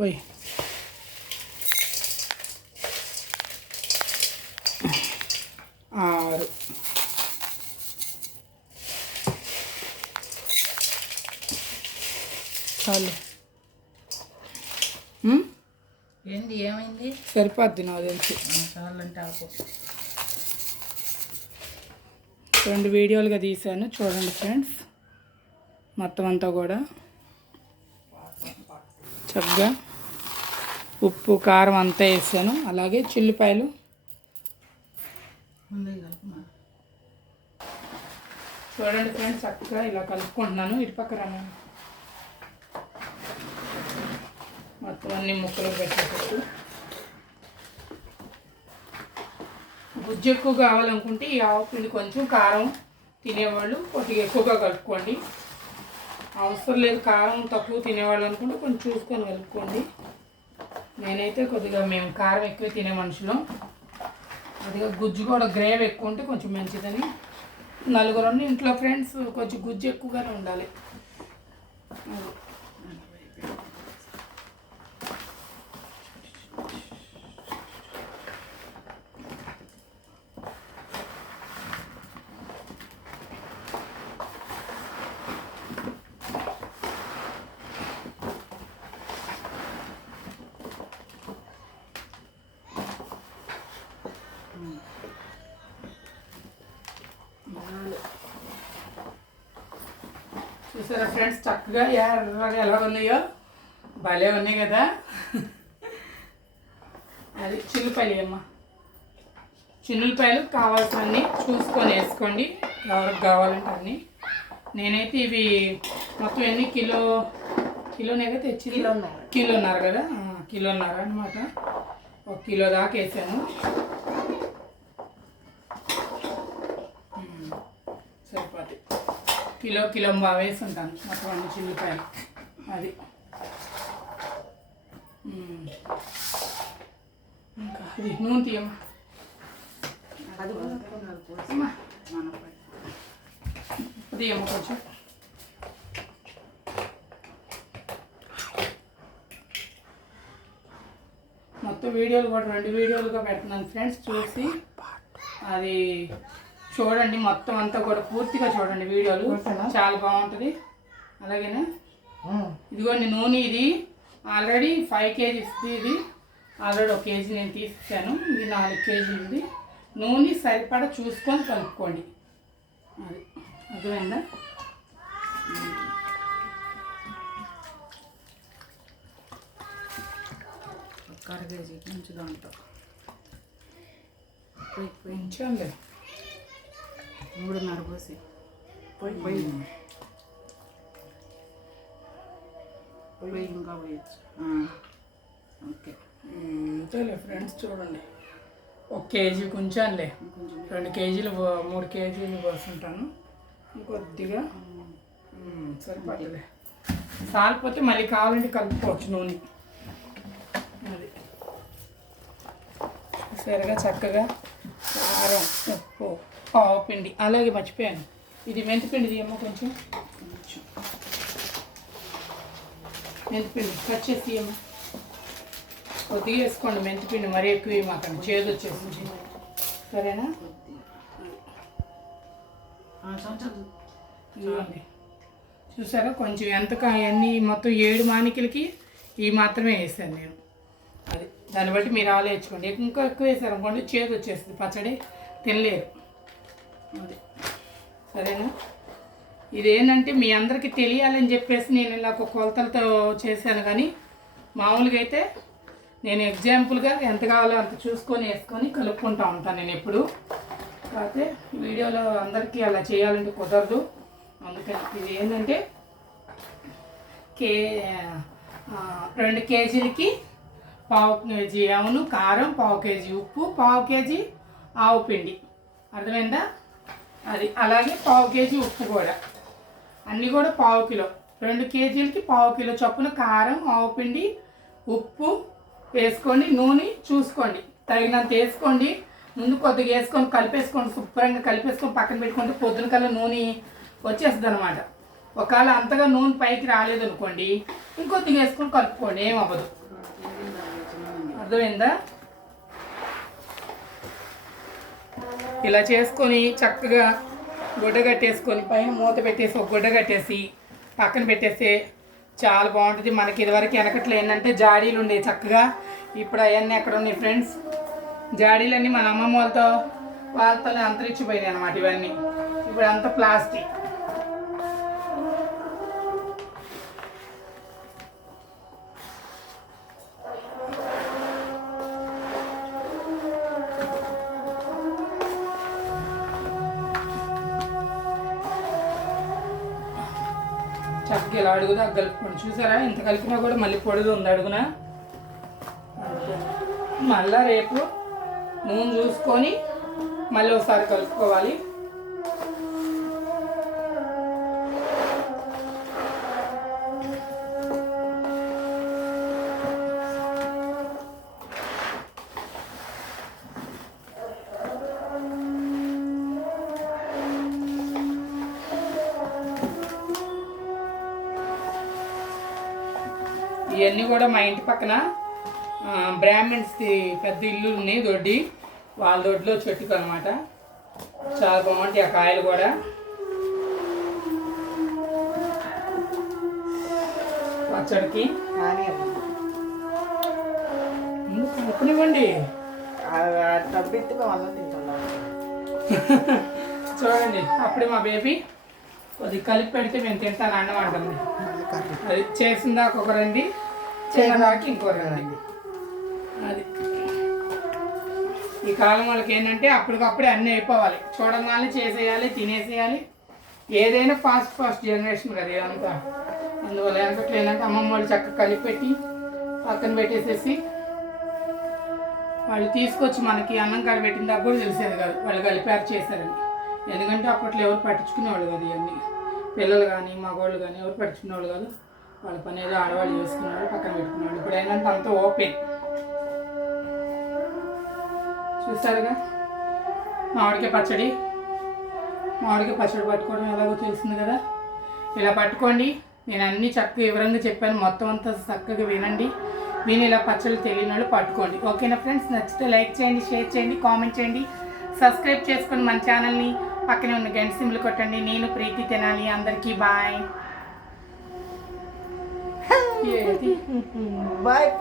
పోయి. ఆరు. చాలు? ఏంది ఏమైంది? సరిపోద్ది నాకు తెలిసి. చాలంటే ఆపు. రెండు వీడియోలుగా తీశాను చూడండి ఫ్రెండ్స్. మొత్తం అంతా కూడా. చక్కగా ఉప్పు కారం అంతా వేసాను. అలాగే చిల్లిపాయలు. చూడండి ఫ్రెండ్స్ చక్కగా ఇలా కలుపుకుంటున్నాను. ఇటు పక్క మొత్తం అన్ని ముక్కలు పెట్టేటట్టు గుజ్జు ఎక్కువ కావాలనుకుంటే ఈ ఆవు పిండి కొంచెం కారం తినేవాళ్ళు కొద్దిగా ఎక్కువగా కలుపుకోండి. అవసరం లేదు కారం తక్కువ తినేవాళ్ళు అనుకుంటే కొంచెం చూసుకొని కలుపుకోండి. నేనైతే కొద్దిగా మేము కారం ఎక్కువ తినే మనుషులం. అదిగా గుజ్జు కూడా గ్రేవ్ ఎక్కువ ఉంటే కొంచెం మంచిదని. నలుగురు ఇంట్లో ఫ్రెండ్స్ కొంచెం గుజ్జు ఎక్కువగానే ఉండాలి అది. చూసారా ఫ్రెండ్స్ చక్కగా ఎర్రగా ఎలా ఉన్నాయో? భలే ఉన్నాయి కదా? అది చిల్లిపాయలు అమ్మ చిన్నులపాయలు కావాల్సినన్ని చూసుకొని వేసుకోండి. ఎవరికి కావాలంటే అన్ని. నేనైతే ఇవి మొత్తం ఎన్ని? కిలో కిలోనేగా తెచ్చి కిలోన్నర. కిలోన్నర కదా? ఆ, కిలోన్నర అనమాట ఒక కిలో దాకా వేసాను. కిలో కిలో బాగా వేసి ఉంటాను. మొత్తం అన్ని చిల్లిపాయలు. అది. ఇంకా అది నూనె తీయమ్మా. తీయమ్మ కొంచెం. మొత్తం వీడియోలు కూడా రెండు వీడియోలుగా పెడుతున్నాను. ఫ్రెండ్స్ చూసి అది చూడండి మొత్తం అంతా కూడా పూర్తిగా చూడండి వీడియోలు. చాలా బాగుంటుంది. అలాగేనా? ఇదిగోండి నూనె ఇది. ఆల్రెడీ ఫైవ్ కేజీస్ ఇది. ఆల్రెడీ ఒక కేజీ నేను తీసేసాను. ఇది నాలుగు కేజీలది నూనె సరిపడా చూసుకొని కలుపుకోండి. అది అర్థమైందా? ఒక కేజీ పోయి పోయి కొంచెంలే మూడున్నర పోసి. పోయి పోయి. పోయి ఇంకా పోయచ్చు. ఓకే. అంతేలే ఫ్రెండ్స్ చూడండి. ఒక కేజీ కొంచెంలే కొంచెం రెండు కేజీలు మూడు కేజీలు పోసుంటాను. కొద్దిగా. మ్మ్, సరిపోతుందిలే సాలిపోతే మళ్ళీ కావాలంటే కలుపుకోవచ్చు నూనె. అది. సరిగా చక్కగా. కారం ఉప్పు. పావు పిండి. అలాగే మర్చిపోయాను. ఇది మెంతిపిండి తీయమ్మ కొంచెం. కొంచెం మెంతిపిండి కట్ చేసి తీయమ్మ. కొద్దిగా వేసుకోండి మెంతిపిండి. మరీ ఎక్కువ మాకండి చేదు వచ్చేసింది సరేనా? చూసారా? కొంచెం ఎంత ఎన్ని మొత్తం ఏడు మానికలకి ఈ మాత్రమే వేసాను నేను. అది దాన్ని బట్టి మీరు ఆలోచించుకోండి. ఇంకా ఎక్కువ వేసారు అనుకోండి చేదు వచ్చేస్తుంది. పచ్చడి తినలేరు. అది సరేనా? ఇదేంటంటే మీ అందరికీ తెలియాలని చెప్పేసి నేను ఇలా ఒక కొలతలతో చేశాను కానీ మామూలుగా అయితే నేను ఎగ్జాంపుల్గా ఎంత కావాలో అంత చూసుకొని వేసుకొని కలుపుకుంటా ఉంటాను నేను ఎప్పుడు. కాకపోతే వీడియోలో అందరికీ అలా చేయాలంటే కుదరదు. అందుకని ఇది ఏంటంటే కే రెండు కేజీలకి పావు కేజీ అవును కారం పావు కేజీ ఉప్పు పావు కేజీ ఆవు పిండి. అర్థమైందా? అది అలాగే పావు కేజీ ఉప్పు కూడా. అన్నీ కూడా పావు కిలో. రెండు కేజీలకి పావు కిలో చొప్పున కారం ఆవుపిండి ఉప్పు వేసుకోండి నూనె చూసుకోండి. తగినంత వేసుకోండి. ముందు కొద్దిగా వేసుకొని కలిపేసుకోండి శుభ్రంగా కలిపేసుకొని పక్కన పెట్టుకుంటే పొద్దున కల్లా నూనె వచ్చేస్తుంది అనమాట ఒకవేళ అంతగా నూనె పైకి రాలేదనుకోండి ఇంకొద్దిగా వేసుకొని కలుపుకోండి ఏం అవ్వదు అర్థమైందా? ఇలా చేసుకొని చక్కగా గుడ్డ కట్టేసుకొని పైన మూత పెట్టేసి ఒక గుడ్డ కట్టేసి పక్కన పెట్టేస్తే చాలా బాగుంటుంది. మనకి ఇదివరకు వెనకట్లో ఏంటంటే జాడీలు ఉండేవి చక్కగా. ఇప్పుడు అవన్నీ ఎక్కడ ఉన్నాయి ఫ్రెండ్స్? జాడీలన్నీ మన అమ్మమ్మ వాళ్ళతో వాళ్ళతోనే అంతరించిపోయినాయి అనమాట ఇవన్నీ. ఇప్పుడు అంతా ప్లాస్టిక్. చక్కగా ఇలా అడుగుదా కలుపుకోండి చూసారా? ఇంత కలిపినా కూడా మళ్ళీ పొడిది ఉంది అడుగున? మళ్ళీ మళ్ళా రేపు నూనె చూసుకొని మళ్ళీ ఒకసారి కలుపుకోవాలి. ఇవన్నీ కూడా మా ఇంటి పక్కన బ్రాహ్మిన్స్ది పెద్ద ఇల్లు ఉన్నాయి దొడ్డి. వాళ్ళ దొడ్లో చెట్టుకు అనమాట చాలా బాగుంటాయి ఆ కాయలు కూడా. పచ్చడికి. కానీ ముందు కలుపునివ్వండి డబ్బెత్తుగా వల్ల తింటున్నాను చూడండి అప్పుడే మా బేబీ కొద్దిగా కలిపి పెడితే మేము తింటాను అన్నం అంటుంది అది చేసిన దాకా ఒక రండి. చేయడానికి ఇంకో అది. ఈ కాలం వాళ్ళకి ఏంటంటే అప్పటికప్పుడే అన్నీ అయిపోవాలి. చూడగానే చేసేయాలి తినేసేయాలి. ఏదైనా ఫాస్ట్ ఫాస్ట్ జనరేషన్ కదా ఇదంతా అందువల్ల వెనకట్లో ఏంటంటే అమ్మమ్మ వాళ్ళు చక్కగా కలిపెట్టి పక్కన పెట్టేసేసి వాళ్ళు తీసుకొచ్చి మనకి అన్నం కాడ పెట్టిన దాకా కూడా తెలిసేది కాదు. వాళ్ళు కలిపారు చేశారని. ఎందుకంటే అప్పట్లో ఎవరు పట్టించుకునేవాళ్ళు కాదు ఇవన్నీ. పిల్లలు కానీ మగవాళ్ళు కానీ ఎవరు పట్టించుకునేవాళ్ళు కాదు. వాళ్ళ పని ఏదో ఆడవాళ్ళు చేసుకున్నాడు పక్కన పెట్టుకున్నాడు ఇప్పుడు ఏంటంటే అంత ఓపెన్. చూసారుగా? మామిడికాయ పచ్చడి. మామిడికాయ పచ్చడి పట్టుకోవడం ఎలాగో తెలిసింది కదా? ఇలా పట్టుకోండి. నేను అన్ని చక్కగా వివరంగా చెప్పాను. మొత్తం అంతా చక్కగా వినండి. విని ఇలా పచ్చళ్ళు తెలియని వాళ్ళు పట్టుకోండి. ఓకేనా ఫ్రెండ్స్? నచ్చితే లైక్ చేయండి షేర్ చేయండి కామెంట్ చేయండి. సబ్స్క్రైబ్ చేసుకొని మన ఛానల్ని. పక్కనే ఉన్న గంట సిమ్లు కొట్టండి. నేను ప్రీతి తినాలి. అందరికీ బాయ్. బాయ్